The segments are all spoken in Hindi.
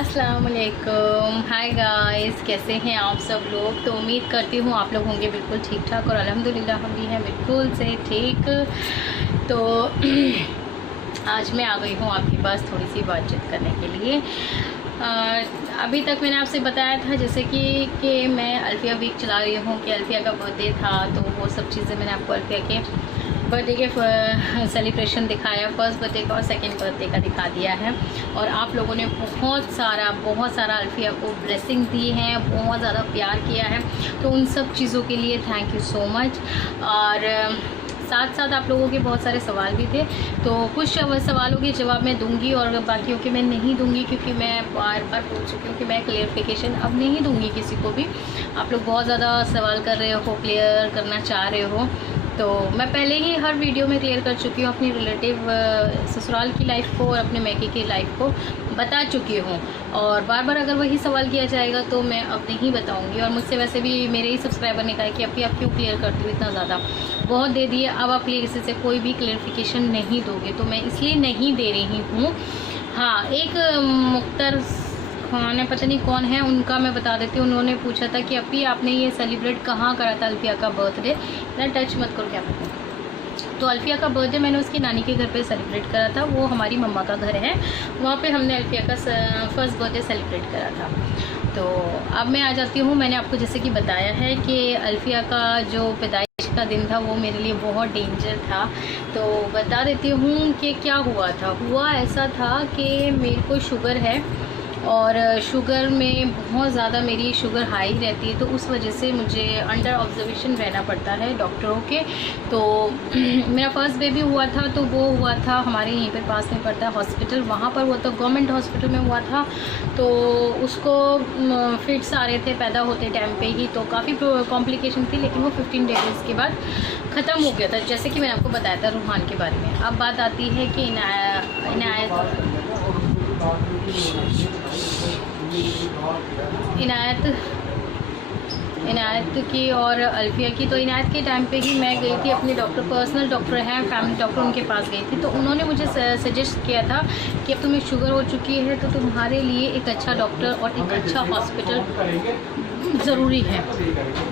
अस्सलाम वालेकुम। हाय गाइस, कैसे हैं आप सब लोग। तो उम्मीद करती हूँ आप लोग होंगे बिल्कुल ठीक ठाक और अल्हम्दुलिल्लाह हम भी हैं बिल्कुल से ठीक। तो आज मैं आ गई हूँ आपके पास थोड़ी सी बातचीत करने के लिए। अभी तक मैंने आपसे बताया था जैसे कि मैं अल्फिया वीक चला रही हूँ कि अल्फिया का बर्थडे था, तो वो सब चीज़ें मैंने आपको अल्फिया के बर्थडे के सेलिब्रेशन दिखाया, फर्स्ट बर्थडे का और सेकंड बर्थडे का दिखा दिया है। और आप लोगों ने बहुत सारा अल्फिया को ब्लेसिंग दी है, बहुत ज़्यादा प्यार किया है, तो उन सब चीज़ों के लिए थैंक यू सो मच। और साथ साथ आप लोगों के बहुत सारे सवाल भी थे, तो कुछ सवालों के जवाब मैं दूंगी और बाकियों के मैं नहीं दूंगी, क्योंकि मैं बार बार बोल चुकी हूँ कि मैं क्लियरिफिकेशन अब नहीं दूंगी किसी को भी। आप लोग बहुत ज़्यादा सवाल कर रहे हो, क्लियर करना चाह रहे हो, तो मैं पहले ही हर वीडियो में क्लियर कर चुकी हूँ। अपनी रिलेटिव ससुराल की लाइफ को और अपने मैके की लाइफ को बता चुकी हूँ, और बार बार अगर वही सवाल किया जाएगा तो मैं अब नहीं बताऊँगी। और मुझसे वैसे भी मेरे ही सब्सक्राइबर ने कहा है कि अभी आप क्यों क्लियर करती हो इतना ज़्यादा, बहुत दे दिए, अब आप क्लियर इसी से कोई भी क्लियरिफिकेशन नहीं दोगे, तो मैं इसलिए नहीं दे रही हूँ। हाँ, एक मुख्तर खान, पता नहीं कौन है, उनका मैं बता देती हूँ। उन्होंने पूछा था कि अभी आपने ये सेलिब्रेट कहाँ करा था अल्फिया का बर्थडे, ना टच मत करो क्या पता। तो अल्फिया का बर्थडे मैंने उसकी नानी के घर पे सेलिब्रेट करा था, वो हमारी मम्मा का घर है, वहाँ पे हमने अल्फिया का फर्स्ट बर्थडे सेलिब्रेट करा था। तो अब मैं आ जाती हूँ, मैंने आपको जैसे कि बताया है कि अल्फिया का जो पैदाइश का दिन था वो मेरे लिए बहुत डेंजर था। तो बता देती हूँ कि क्या हुआ था। हुआ ऐसा था कि मेरे को शुगर है और शुगर में बहुत ज़्यादा मेरी शुगर हाई रहती है, तो उस वजह से मुझे अंडर ऑब्जर्वेशन रहना पड़ता है डॉक्टरों के। तो मेरा फर्स्ट बेबी हुआ था, तो वो हुआ था हमारे यहीं पर पास में पड़ता है हॉस्पिटल, वहाँ पर हुआ था, गवर्नमेंट हॉस्पिटल में हुआ था। तो उसको फिट्स आ रहे थे पैदा होते टाइम पे ही, तो काफ़ी कॉम्प्लिकेशन थी, लेकिन वो 15 डेज के बाद ख़त्म हो गया था, जैसे कि मैंने आपको बताया था रूहान के बारे में। अब बात आती है कि इनायत की और अल्फिया की। तो इनायत के टाइम पे ही मैं गई थी, अपने डॉक्टर, पर्सनल डॉक्टर हैं, फैमिली डॉक्टर, उनके पास गई थी। तो उन्होंने मुझे सजेस्ट किया था कि अब तुम्हें शुगर हो चुकी है तो तुम्हारे लिए एक अच्छा डॉक्टर और एक अच्छा हॉस्पिटल ज़रूरी है।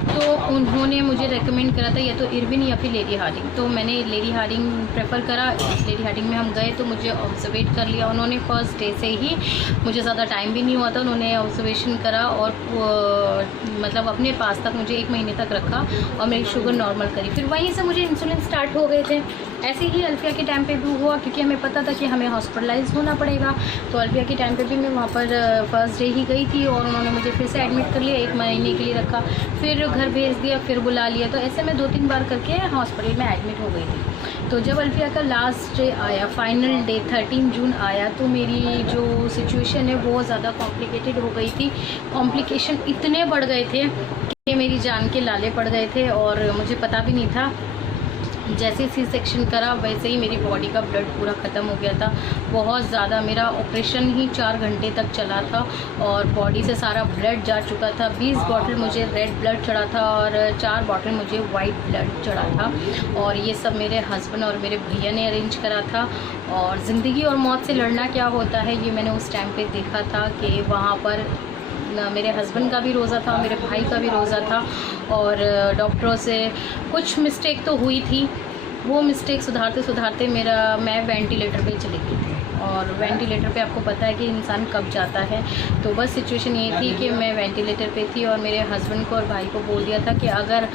तो उन्होंने मुझे रेकमेंड करा था या तो इरविन या फिर लेडी हार्डिंग। तो मैंने लेडी हार्डिंग प्रेफर करा। लेडी हार्डिंग में हम गए तो मुझे ऑब्जर्वेट कर लिया उन्होंने फर्स्ट डे से ही, मुझे ज़्यादा टाइम भी नहीं हुआ था। उन्होंने ऑब्जर्वेशन करा और मतलब अपने पास तक मुझे 1 महीने तक रखा और मेरी शुगर नॉर्मल करी। फिर वहीं से मुझे इंसुलिन स्टार्ट हो गए थे। ऐसे ही अल्फिया के टाइम पे भी हुआ, क्योंकि हमें पता था कि हमें हॉस्पिटलाइज होना पड़ेगा। तो अल्फिया के टाइम पे भी मैं वहाँ पर फर्स्ट डे ही गई थी और उन्होंने मुझे फिर से एडमिट कर लिया, 1 महीने के लिए रखा, फिर घर भेज दिया, फिर बुला लिया। तो ऐसे मैं 2-3 बार करके हॉस्पिटल में एडमिट हो गई थी। तो जब अल्फिया का लास्ट डे आया, फाइनल डे 13 जून आया, तो मेरी जो सिचुएशन है बहुत ज़्यादा कॉम्प्लिकेटेड हो गई थी। कॉम्प्लिकेशन इतने बढ़ गए थे कि मेरी जान के लाले पड़ गए थे और मुझे पता भी नहीं था। जैसे सी सेक्शन करा वैसे ही मेरी बॉडी का ब्लड पूरा ख़त्म हो गया था, बहुत ज़्यादा। मेरा ऑपरेशन ही 4 घंटे तक चला था और बॉडी से सारा ब्लड जा चुका था। 20 बॉटल मुझे रेड ब्लड चढ़ा था और 4 बॉटल मुझे वाइट ब्लड चढ़ा था। और ये सब मेरे हस्बैंड और मेरे भैया ने अरेंज करा था। और ज़िंदगी और मौत से लड़ना क्या होता है ये मैंने उस टाइम पर देखा था कि वहाँ पर मेरे हस्बैंड का भी रोज़ा था, मेरे भाई का भी रोज़ा था। और डॉक्टरों से कुछ मिस्टेक तो हुई थी, वो मिस्टेक सुधारते सुधारते मैं वेंटिलेटर पे चली गई थी। और वेंटिलेटर पे आपको पता है कि इंसान कब जाता है। तो बस सिचुएशन ये थी कि मैं वेंटिलेटर पे थी और मेरे हस्बैंड को और भाई को बोल दिया था कि अगर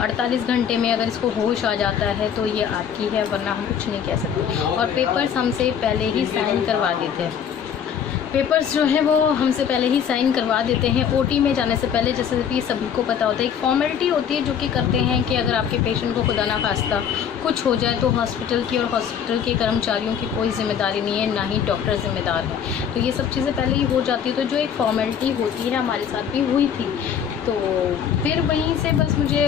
48 घंटे में अगर इसको होश आ जाता है तो ये आपकी है, वरना हम कुछ नहीं कह सकते। और पेपर्स हमसे पहले ही साइन करवा देते हैं, पेपर्स जो हैं वो हमसे पहले ही साइन करवा देते हैं ओटी में जाने से पहले। जैसे कि सभी को पता होता है, एक फॉर्मेलिटी होती है जो कि करते हैं कि अगर आपके पेशेंट को खुदा ना खास्ता कुछ हो जाए तो हॉस्पिटल की और हॉस्पिटल के कर्मचारियों की कोई जिम्मेदारी नहीं है, ना ही डॉक्टर जिम्मेदार है। तो ये सब चीज़ें पहले ही हो जाती है, तो जो एक फॉर्मेलिटी होती है हमारे साथ भी हुई थी। तो फिर वहीं से बस मुझे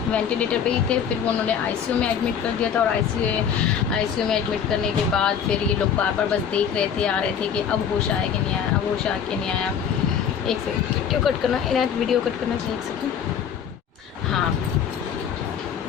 वेंटिलेटर पे ही थे, फिर वो उन्होंने आईसीयू में एडमिट कर दिया था। और आईसीयू में एडमिट करने के बाद फिर ये लोग बार बार बस देख रहे थे, आ रहे थे कि अब होश आया कि नहीं आया, अब होश आया कि नहीं आया। एक सेकंड, वीडियो कट करना, इनायत वीडियो कट करना चाहिए, एक सेकंड। हाँ,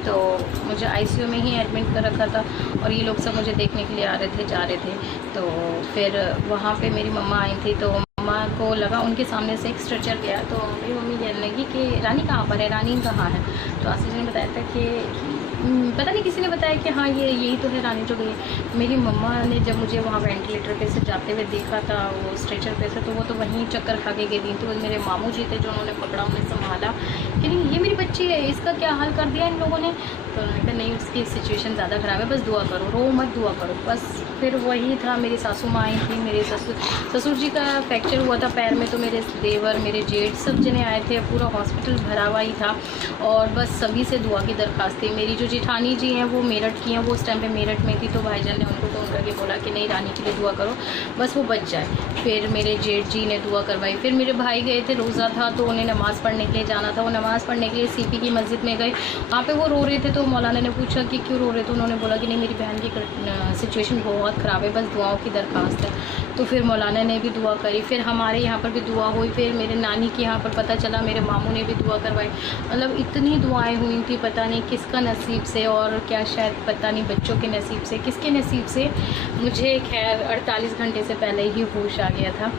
तो मुझे आईसीयू में ही एडमिट कर रखा था और ये लोग सब मुझे देखने के लिए आ रहे थे, जा रहे थे। तो फिर वहाँ पे मेरी मम्मा आई थी, तो मम्मा को लगा उनके सामने से एक स्ट्रेचर गया, तो मेरी मम्मी कहने लगी कि रानी कहाँ पर है, रानी कहाँ है। तो आशीष ने बताया था कि पता नहीं किसी ने बताया कि हाँ ये यही तो है रानी जो गई। मेरी मम्मा ने जब मुझे वहाँ वेंटिलेटर पे से जाते हुए देखा था, वो स्ट्रेचर पे से, तो वो तो वहीं चक्कर खा के गई थी। तो मेरे मामू जी थे जो उन्होंने पकड़ा, उन्हें संभाला कि नहीं ये मेरी बच्ची है, इसका क्या हाल कर दिया इन लोगों ने। तो उन्होंने कहा नहीं उसकी सिचुएशन ज़्यादा ख़राब है, बस दुआ करो, रो मत, दुआ करो बस। फिर वही था, मेरी सासू माँ आई थी, मेरे ससुर जी का फ्रैक्चर हुआ था पैर में, तो मेरे देवर, मेरे जेठ सब जने आए थे, पूरा हॉस्पिटल भरा हुआ ही था। और बस सभी से दुआ की दरख्वास्त थी। मेरी जो जेठानी जी हैं वो मेरठ की हैं, वो उस टाइम पे मेरठ में थी, तो भाईजान ने उनको फ़ोन करके बोला कि नहीं रानी के लिए दुआ करो, बस वो बच जाए। फिर मेरे जेठ जी ने दुआ करवाई। फिर मेरे भाई गए थे, रोज़ा था तो उन्हें नमाज़ पढ़ने के लिए जाना था, वो नमाज़ पढ़ने के लिए सीपी की मस्जिद में गए। वहाँ पे वो रो रहे थे, तो मौलाना ने पूछा कि क्यों रो रहे थे। उन्होंने बोला कि नहीं मेरी बहन की सिचुएशन बहुत ख़राब है, बस दुआओं की दरख्वास्त है। तो फिर मौलाना ने भी दुआ करी, फिर हमारे यहाँ पर भी दुआ हुई, फिर मेरे नानी के यहाँ पर पता चला, मेरे मामू ने भी दुआ करवाई। मतलब इतनी दुआएं हुई थी, पता नहीं किसका नसीब से, और क्या शायद पता नहीं बच्चों के नसीब से, किसके नसीब से। मुझे खैर 48 घंटे से पहले ही होश आ गया था।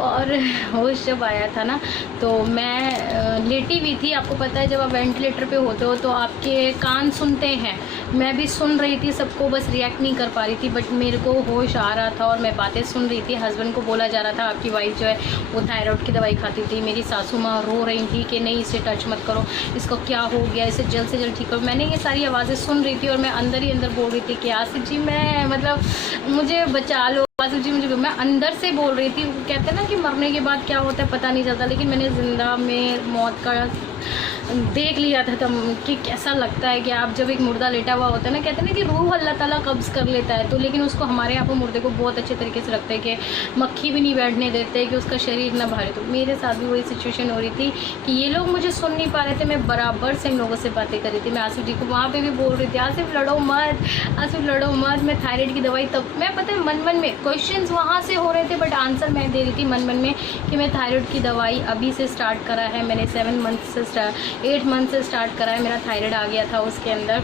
और होश जब आया था ना, तो मैं लेटी हुई थी। आपको पता है जब आप वेंटिलेटर पे होते हो तो आपके कान सुनते हैं, मैं भी सुन रही थी सबको, बस रिएक्ट नहीं कर पा रही थी। बट मेरे को होश आ रहा था और मैं बातें सुन रही थी। हस्बैंड को बोला जा रहा था आपकी वाइफ जो है वो थायराइड की दवाई खाती थी। मेरी सासू माँ रो रही थी कि नहीं इसे टच मत करो, इसको क्या हो गया, इसे जल्द से जल्द ठीक करो। मैंने ये सारी आवाज़ें सुन रही थी और मैं अंदर ही अंदर बोल रही थी कि आसिफ जी मैं मतलब मुझे बचा लो, आसिफ जी मुझे। मैं अंदर से बोल रही थी। कहते हैं ना कि मरने के बाद क्या होता है पता नहीं चलता, लेकिन मैंने ज़िंदा में मौत का देख लिया था तब कि कैसा लगता है कि आप जब एक मुर्दा लेटा हुआ होता है ना, कहते हैं ना कि रूह अल्लाह ताला कब्ज़ कर लेता है, तो लेकिन उसको हमारे यहाँ पर मुर्दे को बहुत अच्छे तरीके से रखते हैं कि मक्खी भी नहीं बैठने देते कि उसका शरीर ना भारी। तो मेरे साथ भी वही सिचुएशन हो रही थी कि ये लोग मुझे सुन नहीं पा रहे थे, मैं बराबर से इन लोगों से बातें कर रही थी। मैं आसिफ जी को वहाँ पर भी बोल रही थी आसिफ लड़ो मत, आसिफ लड़ो मत, मैं थायराइड की दवाई। तब मैं पता है मन में क्वेश्चन वहाँ से हो रहे थे, बट आंसर मैं दे रही थी मन में कि मैं थायराइड की दवाई अभी से स्टार्ट करा है, मैंने 8 मंथ से स्टार्ट करा है, मेरा थायराइड आ गया था उसके अंदर,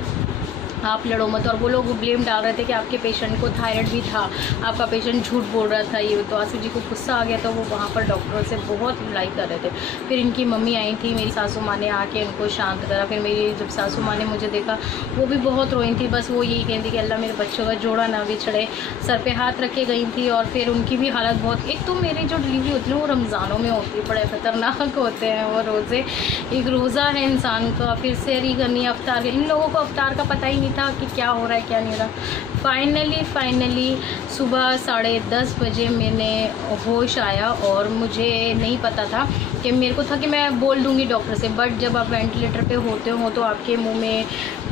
आप लड़ो मत। और वो लोग ब्लेम डाल रहे थे कि आपके पेशेंट को थायराइड भी था, आपका पेशेंट झूठ बोल रहा था ये। तो आसिफ जी को गुस्सा आ गया, तो वो वहाँ पर डॉक्टरों से बहुत लड़ाई कर रहे थे। फिर इनकी मम्मी आई थी, मेरी सासू माँ ने आके इनको शांत करा। फिर मेरी जब सासू माँ ने मुझे देखा वो भी बहुत रोई थी, बस वो यही कहती कि अल्लाह मेरे बच्चों का जोड़ा ना बिछड़े, सर पे हाथ रख के गई थी। और फिर उनकी भी हालत बहुत, एक तो मेरी जो डिलीवरी होती है वो रमज़ानों में होती है, बड़े ख़तरनाक होते हैं वो रोज़े, एक रोज़ा है इंसान का, फिर सहरी करनी, अफ्तार। इन लोगों को अफ्तार का पता ही नहीं था कि क्या हो रहा है क्या नहीं हो रहा। फाइनली सुबह 10:30 बजे मैंने होश आया और मुझे नहीं पता था कि मेरे को था कि मैं बोल दूंगी डॉक्टर से। बट जब आप वेंटिलेटर पे होते हो तो आपके मुंह में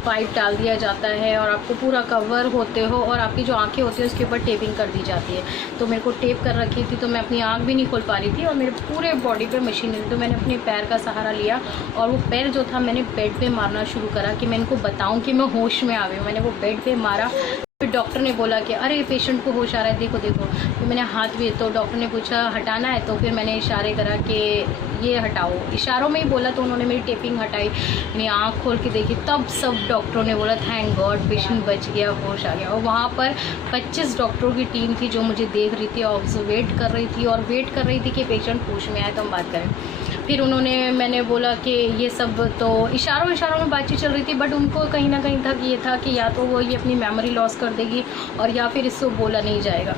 पाइप डाल दिया जाता है और आपको पूरा कवर होते हो और आपकी जो आंखें होती है उसके ऊपर टेपिंग कर दी जाती है। तो मेरे को टेप कर रखी थी, तो मैं अपनी आंख भी नहीं खोल पा रही थी और मेरे पूरे बॉडी पे मशीन थी। तो मैंने अपने पैर का सहारा लिया और वो पैर जो था मैंने बेड पे मारना शुरू करा कि मैं इनको बताऊं कि मैं होश में आ गई हूँ। मैंने वो बेड पे मारा। फिर डॉक्टर ने बोला कि अरे पेशेंट को होश आ रहा है, देखो देखो। फिर मैंने हाथ भी, तो डॉक्टर ने पूछा हटाना है, तो फिर मैंने इशारे करा कि ये हटाओ, इशारों में ही बोला। तो उन्होंने मेरी टेपिंग हटाई, मैंने आँख खोल के देखी, तब सब डॉक्टरों ने बोला थैंक गॉड पेशेंट बच गया, होश आ गया। और वहाँ पर 25 डॉक्टरों की टीम थी जो मुझे देख रही थी, ऑब्जर्वेट कर रही थी और वेट कर रही थी कि पेशेंट होश में आए तो हम बात करें। फिर मैंने बोला कि ये सब तो इशारों में बातचीत चल रही थी, बट उनको कहीं ना कहीं था कि ये था कि या तो वो ये अपनी मेमोरी लॉस कर देगी और या फिर इससे बोला नहीं जाएगा।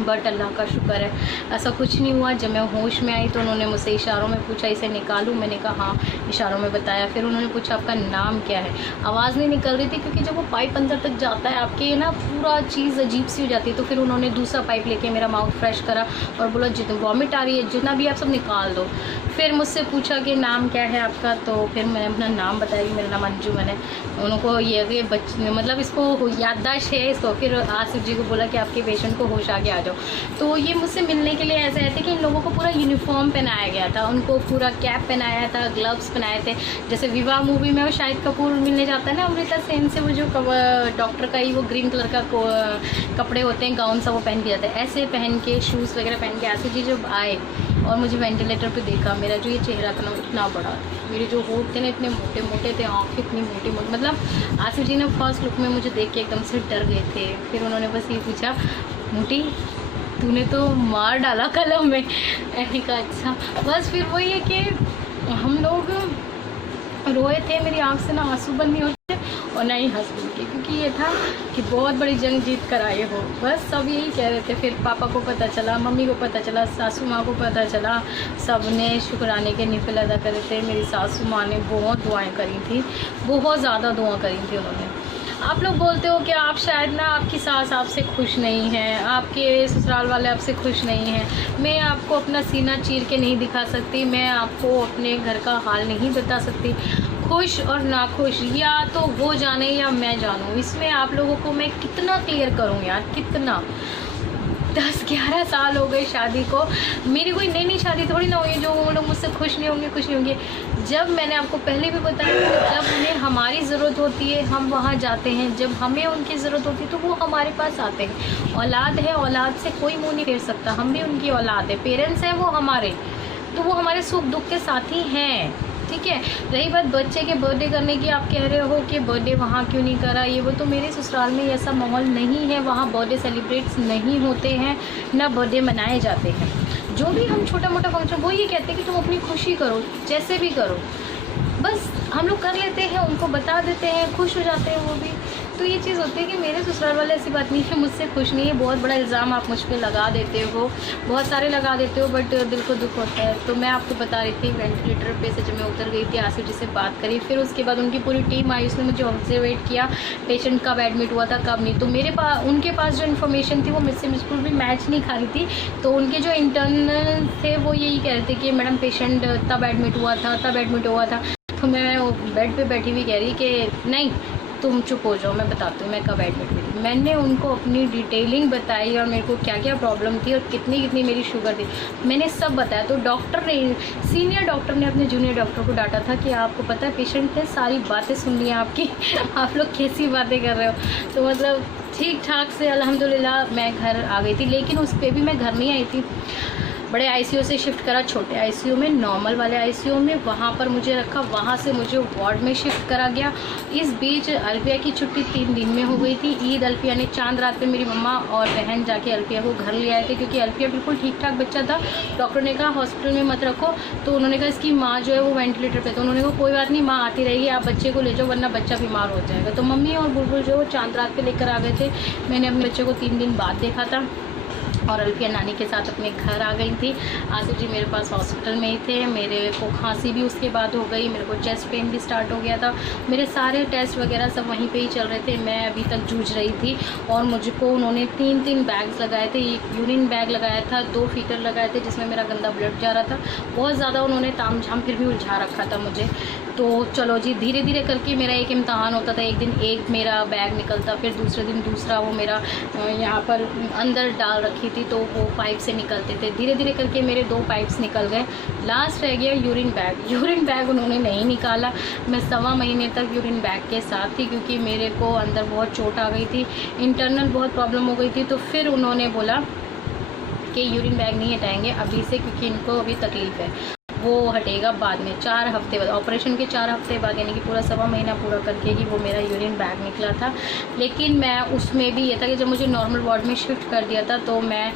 बट अल्लाह का शुक्र है ऐसा कुछ नहीं हुआ। जब मैं होश में आई तो उन्होंने मुझसे इशारों में पूछा इसे निकालूं, मैंने कहा हाँ, इशारों में बताया। फिर उन्होंने पूछा आपका नाम क्या है। आवाज़ नहीं निकल रही थी क्योंकि जब वो पाइप अंदर तक जाता है आपके ना पूरा चीज़ अजीब सी हो जाती है। तो फिर उन्होंने दूसरा पाइप लेके मेरा माउथ फ्रेश करा और बोला जितना वॉमिट आ रही है जितना भी आप सब निकाल दो। फिर मुझसे पूछा कि नाम क्या है आपका, तो फिर मैंने अपना नाम बताया कि मेरा नाम अंजू। मैंने उनको ये कि बच्चे मतलब इसको याददाश्त है इसको। फिर आसिफ जी को बोला कि आपके पेशेंट को होश आ के आ जाओ। तो ये मुझसे मिलने के लिए ऐसे आए थे कि इन लोगों को पूरा यूनिफॉर्म पहनाया गया था, उनको पूरा कैप पहनाया था, ग्लव्स पहनाए थे। जैसे विवाह मूवी में वो शाहिद कपूर मिलने जाता है ना अमृता सेन से, वो जो डॉक्टर का ही वो ग्रीन कलर का कपड़े होते हैं, गाउन सा वो पहन के जाता है, ऐसे पहन के शूज़ वगैरह पहन के आसिफ जी जब आए और मुझे वेंटिलेटर पे देखा, मेरा जो ये चेहरा था ना इतना बड़ा, मेरे जो होठ थे ना इतने मोटे मोटे थे, आँखें इतनी मोटी मोटी, मतलब आसिफ जी ने फर्स्ट लुक में मुझे देख के एकदम से डर गए थे। फिर उन्होंने बस ये पूछा, मोटी तूने तो मार डाला कलम में। मैंने कहा अच्छा। बस फिर वही है कि हम लोग रोए थे, मेरी आँख से ना आंसू बंद नहीं होते और ना ही हंसने के, क्योंकि ये था कि बहुत बड़ी जंग जीत कर आए हो। बस सब यही कह रहे थे। फिर पापा को पता चला, मम्मी को पता चला, सासू माँ को पता चला, सब ने शुक्राने के निफिल अदा करे थे। मेरी सासू माँ ने बहुत दुआएं करी थी, बहुत ज़्यादा दुआ करी थी उन्होंने। आप लोग बोलते हो कि आप शायद ना आपकी सास आपसे खुश नहीं है, आपके ससुराल वाले आपसे खुश नहीं हैं। मैं आपको अपना सीना चीर के नहीं दिखा सकती, मैं आपको अपने घर का हाल नहीं बता सकती। खुश और नाखुश या तो वो जाने या मैं जानूँ, इसमें आप लोगों को मैं कितना क्लियर करूँ यार, कितना। 10-11 साल हो गए शादी को, मेरी कोई नई शादी थोड़ी ना हुई जो वो लोग मुझसे खुश नहीं होंगे, खुश नहीं होंगे। जब मैंने आपको पहले भी बताया कि जब उन्हें हमारी ज़रूरत होती है हम वहाँ जाते हैं, जब हमें उनकी ज़रूरत होती है तो वो हमारे पास आते हैं। औलाद है, औलाद से कोई मुँह नहीं फेर सकता, हम भी उनकी औलाद है, पेरेंट्स हैं वो हमारे, तो वो हमारे सुख दुख के साथी हैं, ठीक है। रही बात बच्चे के बर्थडे करने की, आप कह रहे हो कि बर्थडे वहाँ क्यों नहीं करा, ये वो, तो मेरे ससुराल में ऐसा माहौल नहीं है, वहाँ बर्थडे सेलिब्रेट्स नहीं होते हैं, ना बर्थडे मनाए जाते हैं। जो भी हम छोटा मोटा फंक्शन, वो ये कहते हैं कि तुम अपनी खुशी करो, जैसे भी करो, बस हम लोग कर लेते हैं, उनको बता देते हैं, खुश हो जाते हैं वो भी। तो ये चीज़ होती है कि मेरे ससुराल वाले ऐसी बात नहीं है मुझसे खुश नहीं है। बहुत बड़ा इल्ज़ाम आप मुझ पर लगा देते हो, बहुत सारे लगा देते हो, बट दिल को दुख होता है। तो मैं आपको बता रही थी वेंटिलेटर पे से जब मैं उतर गई थी, आसिफ जी से बात करी, फिर उसके बाद उनकी पूरी टीम आई, उसने मुझे ऑब्जर्वेट किया पेशेंट कब एडमिट हुआ था कब नहीं। तो मेरे पास, उनके पास जो इन्फॉर्मेशन थी वो मुझसे बिल्कुल भी मैच नहीं खा रही थी। तो उनके जो इंटर्नल थे वो यही कह रहे थे कि मैडम पेशेंट तब एडमिट हुआ था, तब एडमिट हुआ था। तो मैं बेड पे बैठी हुई कह रही कि नहीं तुम चुप हो जाओ, मैं बताती हूँ मैं कब एडमिट हुई थी। मैंने उनको अपनी डिटेलिंग बताई और मेरे को क्या क्या प्रॉब्लम थी और कितनी कितनी मेरी शुगर थी, मैंने सब बताया। तो डॉक्टर ने, सीनियर डॉक्टर ने अपने जूनियर डॉक्टर को डांटा था कि आपको पता है पेशेंट ने सारी बातें सुननी है आपकी, आप लोग कैसी बातें कर रहे हो। तो मतलब ठीक ठाक से अल्हम्दुलिल्लाह मैं घर आ गई थी, लेकिन उस पर भी मैं घर नहीं आई थी। बड़े आईसीयू से शिफ्ट करा छोटे आईसीयू में, नॉर्मल वाले आईसीयू में, वहाँ पर मुझे रखा, वहाँ से मुझे वार्ड में शिफ्ट करा गया। इस बीच अल्फिया की छुट्टी 3 दिन में हो गई थी। ईद अल्फिया ने, चांद रात पे मेरी मम्मा और बहन जाके अल्फिया को घर ले आए थे, क्योंकि अल्फिया बिल्कुल ठीक ठाक बच्चा था। डॉक्टर ने कहा हॉस्पिटल में मत रखो, तो उन्होंने कहा इसकी माँ जो है वो वेंटिलेटर पे, तो उन्होंने कहा कोई बात नहीं, माँ आती रहेगी, आप बच्चे को ले जाओ वरना बच्चा बीमार हो जाएगा। तो मम्मी और बुलबुल जो चांद रात पे लेकर आ गए थे। मैंने अपने बच्चे को 3 दिन बाद देखा था और अल्फिया नानी के साथ अपने घर आ गई थी। आसिफ जी मेरे पास हॉस्पिटल में ही थे। मेरे को खांसी भी उसके बाद हो गई, मेरे को चेस्ट पेन भी स्टार्ट हो गया था, मेरे सारे टेस्ट वगैरह सब वहीं पे ही चल रहे थे। मैं अभी तक जूझ रही थी और मुझको उन्होंने 3 बैग्स लगाए थे। एक यूरिन बैग लगाया था, 2 फीटर लगाए थे जिसमें मेरा गंदा ब्लड जा रहा था। बहुत ज़्यादा उन्होंने ताम झाम फिर भी उलझा रखा था मुझे। तो चलो जी, धीरे धीरे करके मेरा एक इम्तहान होता था, एक दिन एक मेरा बैग निकलता, फिर दूसरे दिन दूसरा। वो मेरा यहाँ पर अंदर डाल रखी थी तो वो पाइप से निकलते थे। धीरे धीरे करके मेरे 2 पाइप्स निकल गए। लास्ट रह गया यूरिन बैग। यूरिन बैग उन्होंने नहीं निकाला। मैं 1.25 महीने तक यूरिन बैग के साथ थी, क्योंकि मेरे को अंदर बहुत चोट आ गई थी, इंटरनल बहुत प्रॉब्लम हो गई थी। तो फिर उन्होंने बोला कि यूरिन बैग नहीं हटाएंगे अभी से, क्योंकि इनको अभी तकलीफ़ है, वो हटेगा बाद में 4 हफ्ते बाद, ऑपरेशन के 4 हफ्ते बाद, यानी कि पूरा 1.25 महीना पूरा करके ही वो मेरा यूरिन बैग निकला था। लेकिन मैं उसमें भी ये था कि जब मुझे नॉर्मल वार्ड में शिफ्ट कर दिया था तो मैं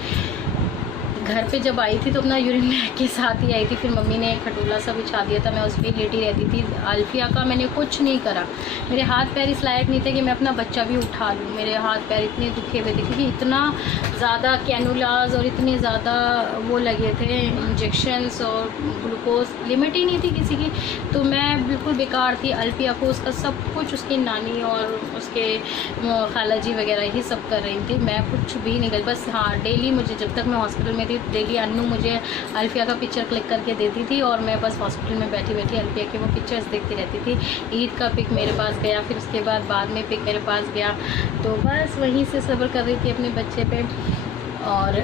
घर पे जब आई थी तो अपना यूरिन बैग के साथ ही आई थी। फिर मम्मी ने एक खटोला सा बिछा दिया था, मैं उस पर लेटी रहती थी। अल्फिया का मैंने कुछ नहीं करा, मेरे हाथ पैर इस लायक नहीं थे कि मैं अपना बच्चा भी उठा लूँ। मेरे हाथ पैर इतने दुखे हुए थे क्योंकि इतना ज़्यादा कैनुलाज और इतने ज़्यादा वो लगे थे इंजेक्शंस, और ग्लूकोज लिमिट ही नहीं थी किसी की। तो मैं बिल्कुल बेकार थी। अल्फिया को उसका सब कुछ उसकी नानी और उसके खाला जी वगैरह ही सब कर रही थी, मैं कुछ भी नहीं कर। बस हाँ, डेली मुझे जब तक मैं हॉस्पिटल में थी डेली अन्नू मुझे अल्फिया का पिक्चर क्लिक करके देती थी और मैं बस हॉस्पिटल में बैठी बैठी अल्फिया के वो पिक्चर्स देखती रहती थी। ईद का पिक मेरे पास गया, फिर उसके बाद में पिक मेरे पास गया। तो बस वहीं से सब्र कर रही थी अपने बच्चे पे। और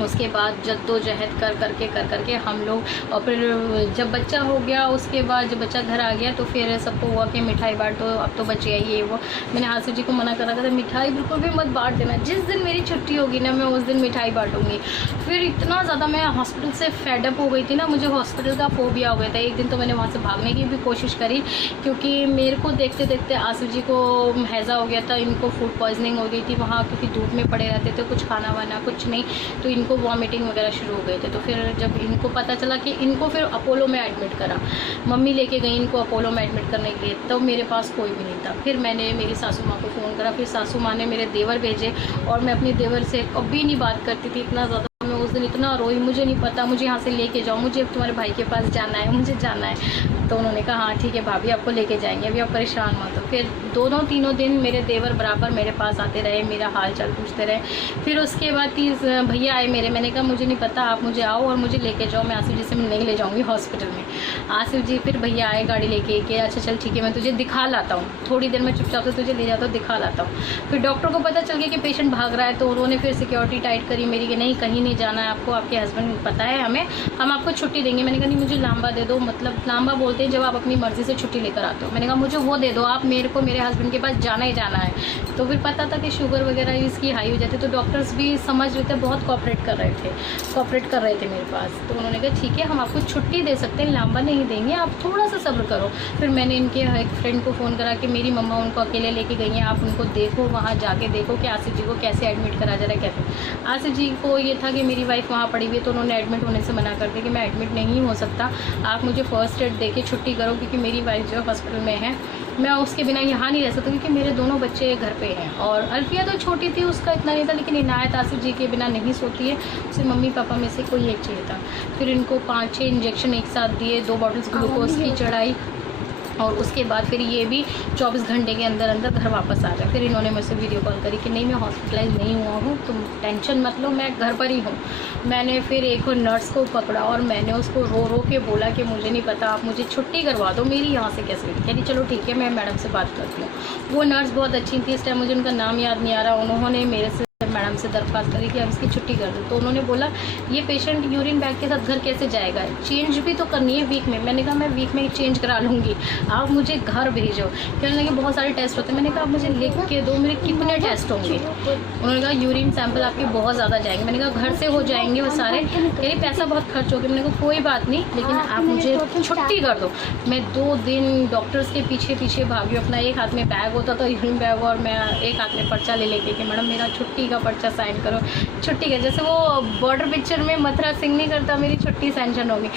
उसके बाद जद्दोजहद कर करके हम लोग, और फिर जब बच्चा हो गया उसके बाद जब बच्चा घर आ गया तो फिर सबको हुआ कि मिठाई बांटो, अब तो बच्चे ये वो। मैंने आसिफ जी को मना करा था मिठाई बिल्कुल भी मत बांट देना, जिस दिन मेरी छुट्टी होगी ना मैं उस दिन मिठाई बांटूंगी। फिर इतना ज़्यादा मैं हॉस्पिटल से फेडअप हो गई थी ना, मुझे हॉस्पिटल का फोबिया हो गया था। एक दिन तो मैंने वहाँ से भागने की भी कोशिश करी, क्योंकि मेरे को देखते देखते आसिफ जी को हैज़ा हो गया था, इनको फूड पॉइजनिंग हो गई थी वहाँ, क्योंकि धूप में पड़े रहते थे, कुछ खाना वाना कुछ नहीं, तो इनको वॉमिटिंग वगैरह शुरू हो गए थे। तो फिर जब इनको पता चला कि इनको फिर अपोलो में एडमिट करा, मम्मी लेके गई इनको अपोलो में एडमिट करने के लिए, तो मेरे पास कोई भी नहीं था। फिर मैंने मेरी सासू माँ को फ़ोन करा, फिर सासू माँ ने मेरे देवर भेजे, और मैं अपनी देवर से कभी नहीं बात करती थी, इतना ज़्यादा मैं उस दिन इतना रोई, मुझे नहीं पता, मुझे यहाँ से लेके जाओ, मुझे अब तुम्हारे भाई के पास जाना है, मुझे जाना है। तो उन्होंने कहा हाँ ठीक है भाभी आपको लेके जाएंगे, अभी आप परेशान मत हो। फिर दोनों तीनों दिन मेरे देवर बराबर मेरे पास आते रहे, मेरा हाल चाल पूछते रहे। फिर उसके बाद 30 भैया आए मेरे, मैंने कहा मुझे नहीं पता, आप मुझे आओ और मुझे लेके जाओ, मैं आसिफ जी से मिलने के ले जाऊँगी हॉस्पिटल में। आसिफ जी फिर भैया आए गाड़ी लेके कि अच्छा चल ठीक है मैं तुझे दिखा लाता हूँ, थोड़ी देर में चुपचाप से तुझे ले जाता हूँ, दिखा लाता हूँ। फिर डॉक्टर को पता चल गया कि पेशेंट भाग रहा है, तो उन्होंने फिर सिक्योरिटी टाइट करी मेरी कि नहीं कहीं नहीं जाना है आपको, आपके हस्बैंड पता है हमें, हम आपको छुट्टी देंगे। मैंने कहा नहीं मुझे लांबा दे दो, मतलब लांबा बोलते हैं जब आप अपनी मर्ज़ी से छुट्टी लेकर आते हो। मैंने कहा मुझे वो दे दो आप, मेरे को मेरे हस्बैंड के पास जाना ही जाना है। तो फिर पता था कि शुगर वगैरह इसकी हाई हो जाती है, तो डॉक्टर्स भी समझ रहे थे, बहुत कोऑपरेट कर रहे थे मेरे पास। तो उन्होंने कहा ठीक है हम आपको छुट्टी दे सकते हैं, लांबा नहीं देंगे, आप थोड़ा सा सब्र करो। फिर मैंने इनके एक फ्रेंड को फ़ोन करा कि मेरी मम्मा उनको अकेले लेके गई हैं, आप उनको देखो, वहाँ जाके देखो कि आसिफ जी को कैसे एडमिट करा जा रहा है। कैसे आसिफ जी को ये था कि मेरी वाइफ वहाँ पड़ी हुई है, तो उन्होंने एडमिट होने से मना कर दिया कि मैं एडमिट नहीं हो सकता, आप मुझे फ़र्स्ट एड दे के छुट्टी करो, क्योंकि मेरी वाइफ जो हॉस्पिटल में है मैं उसके बिना यहाँ नहीं रह सकती, क्योंकि मेरे दोनों बच्चे घर पे हैं। और अल्फिया तो छोटी थी उसका इतना नहीं था, लेकिन इनायत आसिफ जी के बिना नहीं सोती है, उसे मम्मी पापा में से कोई एक चाहिए था। फिर इनको 5-6 इंजेक्शन एक साथ दिए, 2 बॉटल्स ग्लूकोज की चढ़ाई, और उसके बाद फिर ये भी 24 घंटे के अंदर अंदर घर वापस आ गए। फिर इन्होंने मुझसे वीडियो कॉल करी कि नहीं मैं हॉस्पिटलाइज नहीं हुआ हूँ, तुम टेंशन मत लो, मैं घर पर ही हूँ। मैंने फिर एक नर्स को पकड़ा और मैंने उसको रो रो के बोला कि मुझे नहीं पता, आप मुझे छुट्टी करवा दो मेरी यहाँ से कैसे। कहती चलो ठीक है मैं मैडम से बात करती हूँ। वो नर्स बहुत अच्छी थी, इस टाइम मुझे उनका नाम याद नहीं आ रहा, उन्होंने मेरे से मैडम से दरख्वास्त करी कि अब इसकी छुट्टी कर दो। तो उन्होंने बोला ये पेशेंट यूरिन बैग के साथ घर कैसे जाएगा, चेंज भी तो करनी है वीक में। मैंने कहा मैं वीक में चेंज करा लूँगी, आप मुझे घर भेजो। कहने लगे बहुत सारे टेस्ट होते हैं। मैंने कहा आप मुझे लिख के दो, मेरे कितने टेस्ट होंगे। उन्होंने कहा यूरिन सैंपल आपके बहुत ज़्यादा जाएंगे। मैंने कहा घर से हो जाएंगे वो सारे, कह पैसा बहुत खर्च हो गया। मैंने कहा कोई बात नहीं, लेकिन आप मुझे छुट्टी कर दो। मैं 2 दिन डॉक्टर्स के पीछे पीछे भागी, अपना एक हाथ में बैग होता था यूरिन बैग, और मैं एक हाथ में पर्चा ले लेके कि मैडम मेरा छुट्टी का पर्चा साइन करो, छुट्टी का। जैसे वो बॉर्डर पिक्चर में मथुरा सिंह नहीं करता, मेरी छुट्टी सैंक्शन होगी।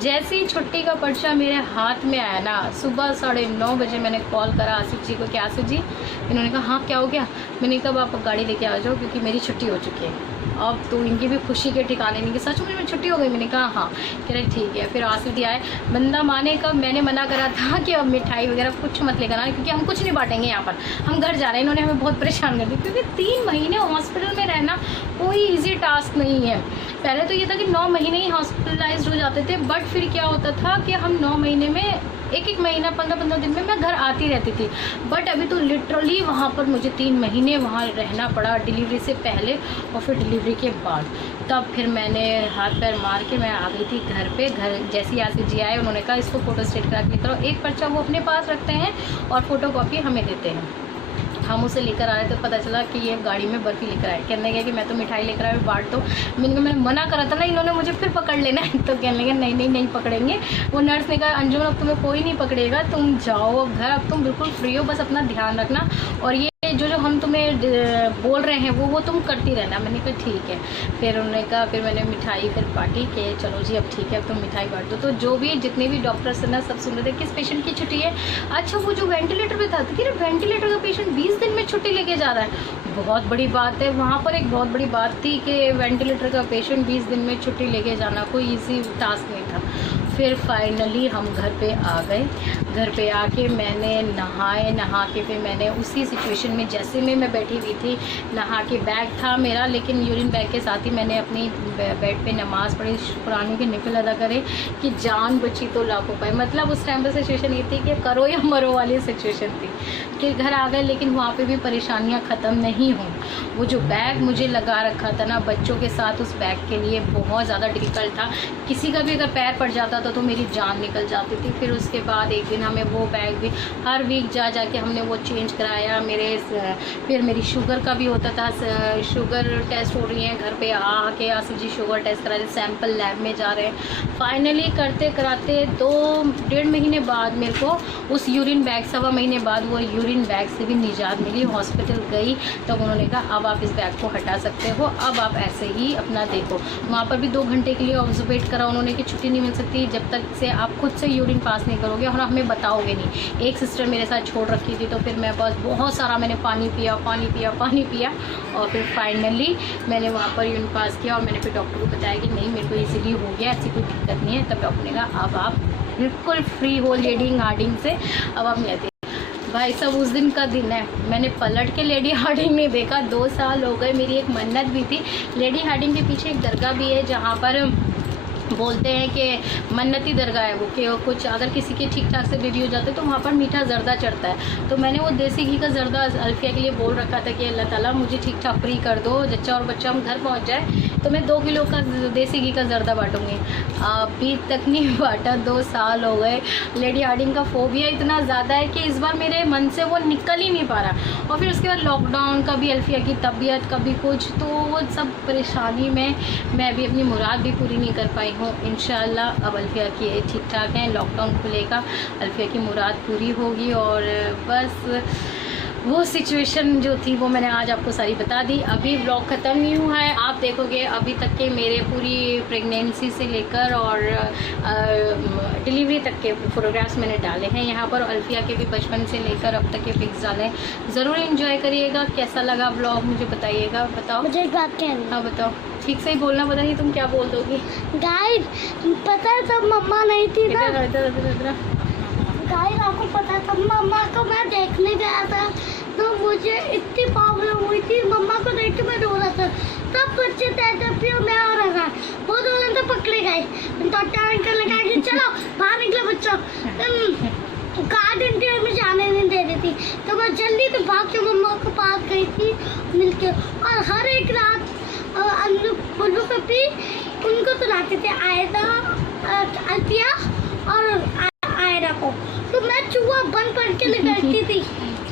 जैसे ही छुट्टी का पर्चा मेरे हाथ में आया ना, सुबह 9:30 बजे मैंने कॉल करा आसिफ जी को कि आसिफ जी, इन्होंने कहा हाँ क्या हो गया। मैंने कहा आप गाड़ी लेके आ जाओ क्योंकि मेरी छुट्टी हो चुकी है। अब तो इनकी भी खुशी के ठिकाने नहीं कि सच में मेरी छुट्टी हो गई। मैंने कहा हाँ, कह रहे ठीक है। फिर आसिफ जी आए, बंदा माने कब, मैंने मना करा था कि अब मिठाई वगैरह कुछ मत लेकर आना, क्योंकि हम कुछ नहीं बांटेंगे यहाँ पर, हम घर जा रहे हैं। इन्होंने हमें बहुत परेशान कर दिया, क्योंकि 3 महीने हॉस्पिटल में रहना कोई ईजी टास्क नहीं है। पहले तो ये था कि 9 महीने ही हॉस्पिटलाइज्ड हो जाते थे, बट फिर क्या होता था कि हम 9 महीने में एक महीना 15 दिन में मैं घर आती रहती थी। बट अभी तो लिटरली वहाँ पर मुझे 3 महीने वहाँ रहना पड़ा, डिलीवरी से पहले और फिर डिलीवरी के बाद। तब फिर मैंने हाथ पैर मार के मैं आ गई थी घर पे। घर जैसे आसिफ जी आए, उन्होंने कहा इसको फ़ोटो स्टेट करा के करो। एक पर्चा वो अपने पास रखते हैं और फ़ोटो कॉपी हमें देते हैं। हम उसे लेकर आ रहे थे, पता चला कि ये गाड़ी में बर्फ़ी लेकर आए। कहने लगे कि मैं तो मिठाई लेकर आए, बांट दो। मैंने मना करा था ना, इन्होंने मुझे फिर पकड़ लेना है। तो कहने लगे नहीं पकड़ेंगे। वो नर्स ने कहा अंजुम अब तुम्हें कोई नहीं पकड़ेगा, तुम जाओ अब घर, अब तुम बिल्कुल फ्री हो, बस अपना ध्यान रखना और ये जो हम तुम्हें बोल रहे हैं वो तुम करती रहना। मैंने कहा ठीक है। फिर उन्होंने कहा, फिर मैंने मिठाई फिर बांटी कि चलो जी अब ठीक है, अब तुम मिठाई बांट दो। तो जो भी जितने भी डॉक्टर्स ना सब सुन रहे थे किस पेशेंट की छुट्टी है। अच्छा वो जो वेंटिलेटर पे था कि वेंटिलेटर का पेशेंट 20 दिन में छुट्टी लेके जा रहा है, बहुत बड़ी बात है। वहाँ पर एक बहुत बड़ी बात थी कि वेंटिलेटर का पेशेंट 20 दिन में छुट्टी लेके जाना कोई ईजी टास्क नहीं था। फिर फाइनली हम घर पे आ गए। घर पे आके मैंने नहा के फिर मैंने उसी सिचुएशन में जैसे में मैं बैठी हुई थी, नहा के बैग था मेरा, लेकिन यूरिन बैग के साथ ही मैंने अपनी बेड पे नमाज़ पढ़ी, शुक्रानों के निफिल अदा करे कि जान बची तो लाखों पाए। मतलब उस टाइम पर सिचुएशन ये थी कि करो या मरो वाली सिचुएशन थी कि घर आ गए, लेकिन वहाँ पे भी परेशानियाँ ख़त्म नहीं हों। वो जो बैग मुझे लगा रखा था ना बच्चों के साथ, उस बैग के लिए बहुत ज़्यादा डिफ़िकल्ट था। किसी का भी अगर पैर पड़ जाता था तो मेरी जान निकल जाती थी। फिर उसके बाद एक दिन हमें वो बैग भी हर वीक जा के हमने वो चेंज कराया। फिर मेरी शुगर का भी होता था, शुगर टेस्ट हो रही है, घर पे आके आसिफ जी शुगर टेस्ट करा रहे, सैंपल लैब में जा रहे हैं। फाइनली करते कराते 2-1.5 महीने बाद मेरे को उस यूरिन बैग, 1.25 महीने बाद वो यूरिन बैग से भी निजात मिली। हॉस्पिटल गई तब उन्होंने कहा अब आप इस बैग को हटा सकते हो, अब आप ऐसे ही अपना देखो। वहाँ पर भी 2 घंटे के लिए ऑब्जर्वेट करा उन्होंने कि छुट्टी नहीं मिल सकती जब तक से आप खुद से यूरिन पास नहीं करोगे और हमें बताओगे नहीं। एक सिस्टर मेरे साथ छोड़ रखी थी, तो फिर मैं बस बहुत सारा मैंने पानी पिया और फिर फाइनली मैंने वहाँ पर यूरिन पास किया। और मैंने फिर डॉक्टर को बताया कि नहीं मेरे को इजीली हो गया, ऐसी कोई दिक्कत नहीं है। तब डॉक्टर ने कहा अब आप बिल्कुल फ्री हो लेडी हार्डिंग से, अब आप नहीं आते। भाई साहब उस दिन का दिन है, मैंने पलट के लेडी हार्डिंग नहीं देखा। 2 साल हो गए। मेरी एक मन्नत भी थी। लेडी हार्डिंग के पीछे एक दरगाह भी है जहाँ पर बोलते हैं कि मन्नती दरगाह है वो, कि कुछ अगर किसी के ठीक ठाक से बेबी हो जाते तो वहाँ पर मीठा जर्दा चढ़ता है। तो मैंने वो देसी घी का जर्दा अल्फिया के लिए बोल रखा था कि अल्लाह ताला मुझे ठीक ठाक फ्री कर दो, जच्चा और बच्चा हम घर पहुँच जाए तो मैं 2 किलो का देसी घी का जर्दा बांटूँगी। अभी तक नहीं बांटा, 2 साल हो गए। लेडी हार्डिंग का फोबिया इतना ज़्यादा है कि इस बार मेरे मन से वो निकल ही नहीं पा रहा। और फिर उसके बाद लॉकडाउन, कभी अल्फिया की तबीयत, कभी कुछ, तो वो सब परेशानी में मैं अभी अपनी मुराद भी पूरी नहीं कर पाई हूँ। इंशाल्लाह अब अल्फिया की ठीक ठाक है, लॉकडाउन खुलेगा, अल्फिया की मुराद पूरी होगी। और बस वो सिचुएशन जो थी वो मैंने आज आपको सारी बता दी। अभी व्लॉग ख़त्म नहीं हुआ है, आप देखोगे अभी तक के मेरे पूरी प्रेगनेंसी से लेकर और डिलीवरी तक के फोटोग्राफ्स मैंने डाले हैं यहाँ पर। अल्फिया के भी बचपन से लेकर अब तक के पिक्स डाले हैं। ज़रूर एंजॉय करिएगा। कैसा लगा व्लॉग मुझे बताइएगा। बताओ मुझे एक बात कहनी। हाँ बताओ, ठीक से ही बोलना, पता नहीं तुम क्या बोल दोगी। गाइस पता है तब मम्मा नहीं थी ना, गाइस आपको पता है तब मम्मा को मैं देखने गया था तो मुझे इतनी प्रॉब्लम हुई थी, मम्मा को देख के मैं रो रहा था। तब बच्चे तैरते और मैं आ रहा था, वो दोनों तो पकड़े गए। तो अंकल ने कहा कि चलो बाहर निकले बच्चों, गार्डन के में जाने नहीं दे रही थी। तो मैं जल्दी से भाग के मम्मा के पास गई थी मिलके। और हर एक रात बुल्लू पप्पी उनको तो लाते थे, आयदा, अल्फिया और आयरा को। तो मैं चूहा बंद पड़ के लेटती थी।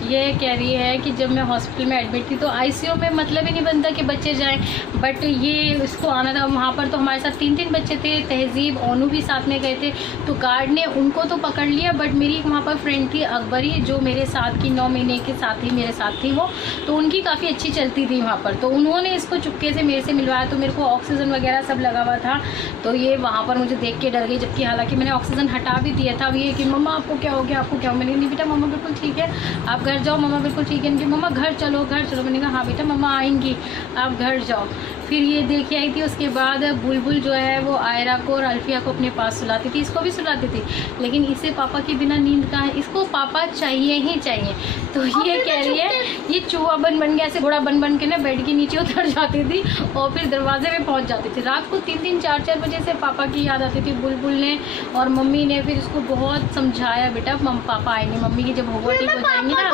ये कह रही है कि जब मैं हॉस्पिटल में एडमिट थी तो आईसीयू में मतलब ही नहीं बनता कि बच्चे जाएं, बट ये इसको आना था। वहाँ पर तो हमारे साथ 3 बच्चे थे, तहजीब ओनू भी साथ में गए थे। तो गार्ड ने उनको तो पकड़ लिया, बट मेरी एक वहाँ पर फ्रेंड थी अकबरी जो मेरे साथ की 9 महीने के साथ ही मेरे साथ थी वो, तो उनकी काफ़ी अच्छी चलती थी वहाँ पर। तो उन्होंने इसको चुपके से मेरे से मिलवाया, तो मेरे को ऑक्सीजन वगैरह सब लगा हुआ था। तो ये वहाँ पर मुझे देख के डर गई, जबकि हालांकि मैंने ऑक्सीजन हटा भी दिया था। अब ये कि मम्मा आपको क्या हो गया, आपको क्या हो। मैंने नहीं बेटा मम्मा बिल्कुल ठीक है, आप घर जाओ, मम्मा बिल्कुल ठीक है। इनकी मम्मा घर चलो घर चलो। मैंने कहा हाँ बेटा मम्मा आएंगी, आप घर जाओ। फिर ये देखे आई थी। उसके बाद बुलबुल जो है वो आयरा को और अल्फिया को अपने पास सुलाती थी, इसको भी सुलाती थी, लेकिन इसे पापा के बिना नींद कहाँ है, इसको पापा चाहिए ही चाहिए। तो ये कह रही है ये चूहा बन गया, ऐसे घोड़ा बन के ना बेड के नीचे उतर जाती थी और फिर दरवाजे में पहुंच जाती थी। रात को 3 4 बजे से पापा की याद आती थी बुलबुल ने और मम्मी ने। फिर उसको बहुत समझाया बेटा पापा आएंगे, मम्मी की जब होगा ठीक हो जाएंगी ना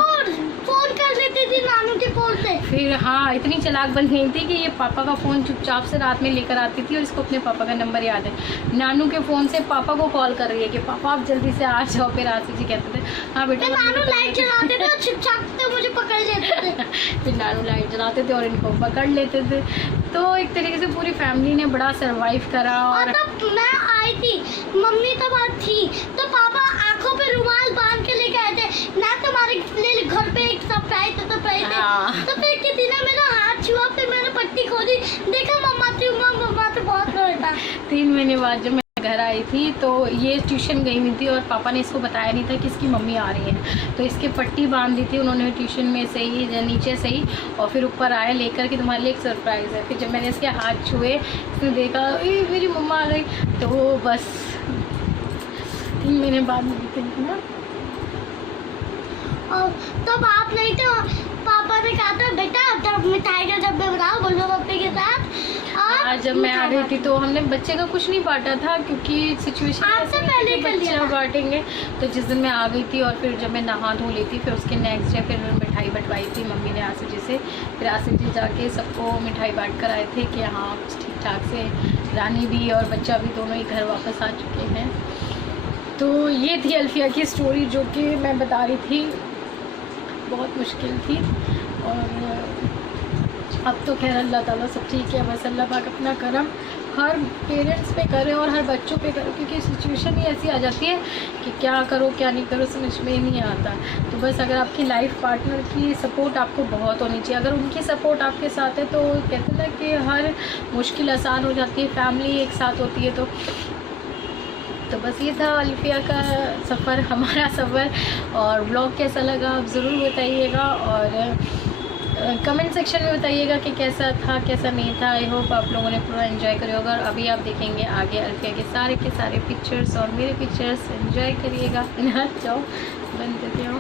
फोन कर लेती थी नानू के फोन से। फिर हाँ इतनी चालाक बन गई थी कि ये पापा का फ़ोन चुपचाप से रात में लेकर आती थी और इसको अपने पापा का नंबर याद है। नानू के फ़ोन से पापा को कॉल कर रही है कि पापा आप जल्दी से आ जाओ। फिर आसिफ जी कहते थे हाँ बेटा। नानू लाइट जलाते थे और चुपचाप से मुझे पकड़ लेते थे। फिर नानू लाइट जलाते थे और इनको पकड़ लेते थे। तो एक तरीके से पूरी फैमिली ने बड़ा सर्वाइव करा। और तब मैं आई थी, मम्मी तब थी, तो पापा आंखों पे रुमाल बांध के लेके आए थे ना, तुम्हारे लिए घर पे एक सरप्राइज थे। तो फिर किसी ने मेरा हाथ छुआ, फिर मैंने पट्टी खोली, देखा मम्मा थी, मम्मा तो बहुत रोया था। 3 महीने बाद जब मैं घर आई थी तो ये ट्यूशन गई हुई थी और पापा ने इसको बताया नहीं था कि इसकी मम्मी आ रही है। तो इसके पट्टी बांध दी थी उन्होंने ट्यूशन में से ही, नीचे से ही, और फिर ऊपर आए लेकर कि तुम्हारे लिए एक सरप्राइज़ है। फिर जब मैंने इसके हाथ छुए, इसने देखा मेरी मम्मा आ गई, तो बस 3 महीने बाद मिली थी ना। और तब आप नहीं थे, पापा ने कहा था बेटा तब मिठाई का डब्बे बनाओ बोलो पप्पी के साथ। और जब मैं आ गई थी तो हमने बच्चे का कुछ नहीं बांटा था, क्योंकि सिचुएशन आपसे पहले कर लिया बच्चा बांटेंगे। तो जिस दिन मैं आ गई थी और फिर जब मैं नहा धो ली थी, फिर उसके नेक्स्ट डे फिर मिठाई बंटवाई थी मम्मी ने आसिफ जी से। फिर आसिफ जी जाके सबको मिठाई बांट कर आए थे कि हाँ ठीक ठाक से रानी भी और बच्चा भी दोनों ही घर वापस आ चुके हैं। तो ये थी अल्फिया की स्टोरी जो कि मैं बता रही थी, बहुत मुश्किल थी। और अब तो खैर अल्लाह ताला सब ठीक है, बस अल्लाह पाक अपना करम हर पेरेंट्स पे करे और हर बच्चों पे करे, क्योंकि सिचुएशन ही ऐसी आ जाती है कि क्या करो क्या नहीं करो समझ में ही नहीं आता। तो बस अगर आपकी लाइफ पार्टनर की सपोर्ट आपको बहुत होनी चाहिए, अगर उनकी सपोर्ट आपके साथ है तो कहते हैं ना कि हर मुश्किल आसान हो जाती है, फैमिली एक साथ होती है। तो बस ये था अल्फिया का सफ़र, हमारा सफ़र। और ब्लॉग कैसा लगा आप ज़रूर बताइएगा और कमेंट सेक्शन में बताइएगा कि कैसा था कैसा नहीं था। आई होप आप लोगों ने पूरा एंजॉय करिएगा। और अभी आप देखेंगे आगे अल्फिया के सारे पिक्चर्स और मेरे पिक्चर्स, एंजॉय करिएगा। जाओ बंद करके आओ।